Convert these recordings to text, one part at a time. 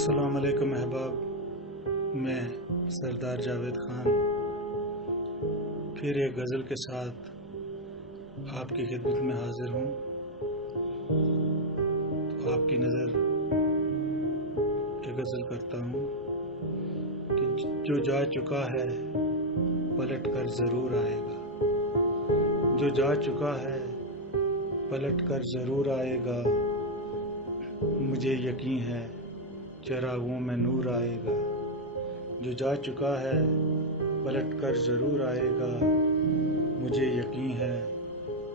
अस्सलाम वालेकुम अहबाब, मैं सरदार जावेद खान फिर एक गज़ल के साथ आपकी खिदमत में हाजिर हूँ। तो आपकी नज़र एक गज़ल करता हूँ कि जो जा चुका है पलट कर ज़रूर आएगा। जो जा चुका है पलट कर ज़रूर आएगा। मुझे यकीन है चिरागों में नूर आएगा। जो जा चुका है पलट कर ज़रूर आएगा। मुझे यकीन है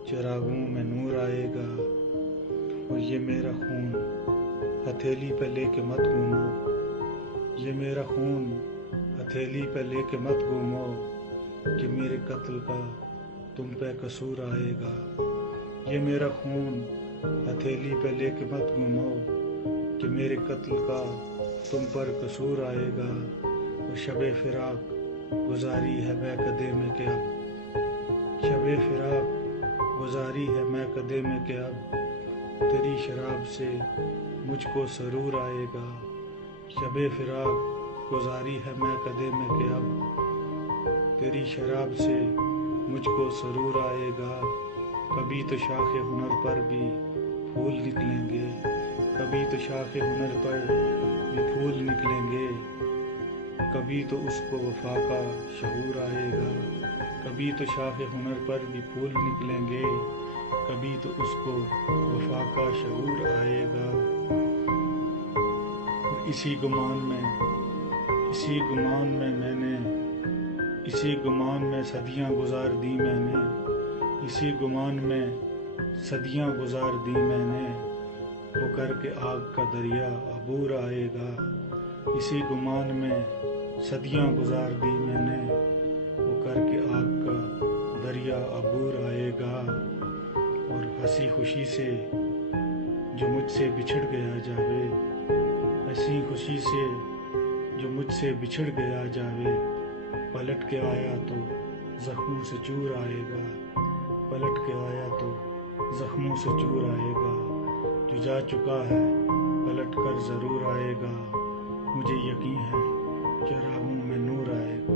चिरागों में नूर आएगा। और ये मेरा खून हथेली पे लेके मत घूमो। ये मेरा खून हथेली पे लेके मत घूमो कि मेरे कत्ल का तुम पे कसूर आएगा। ये मेरा खून हथेली पे लेके मत घूमो कि मेरे कत्ल का तुम पर कसूर आएगा। और शबे फिराक गुजारी है मैं कदे में के अब। शबे फिराक गुजारी है मैं कदे में के अब। तेरी शराब से मुझको सरूर आएगा। शबे फिराक गुजारी है मैं कदे में के अब। तेरी शराब से मुझको सरूर आएगा। कभी तो शाखे हुनर पर भी फूल निकलेंगे। कभी तो शाखे हुनर पर भी फूल निकलेंगे। कभी तो उसको वफा का शऊर आएगा। कभी तो शाखे हुनर पर भी फूल निकलेंगे। कभी तो उसको वफा का शऊर आएगा। इसी गुमान में सदियां गुजार दी मैंने। इसी गुमान में सदियां गुजार दी मैंने। वो करके आग का दरिया अबूर आएगा। इसी गुमान में सदियां गुजार दी मैंने। वो करके आग का दरिया अबूर आएगा। और हंसी खुशी से जो मुझसे बिछड़ गया जावे। हंसी खुशी से जो मुझसे बिछड़ गया जावे। पलट के आया तो जख्मों से चूर आएगा। पलट के आया तो जख्मों से चूर आएगा। जो जा चुका है पलट कर ज़रूर आएगा। मुझे यकीन है चिरागों में नूर आएगा।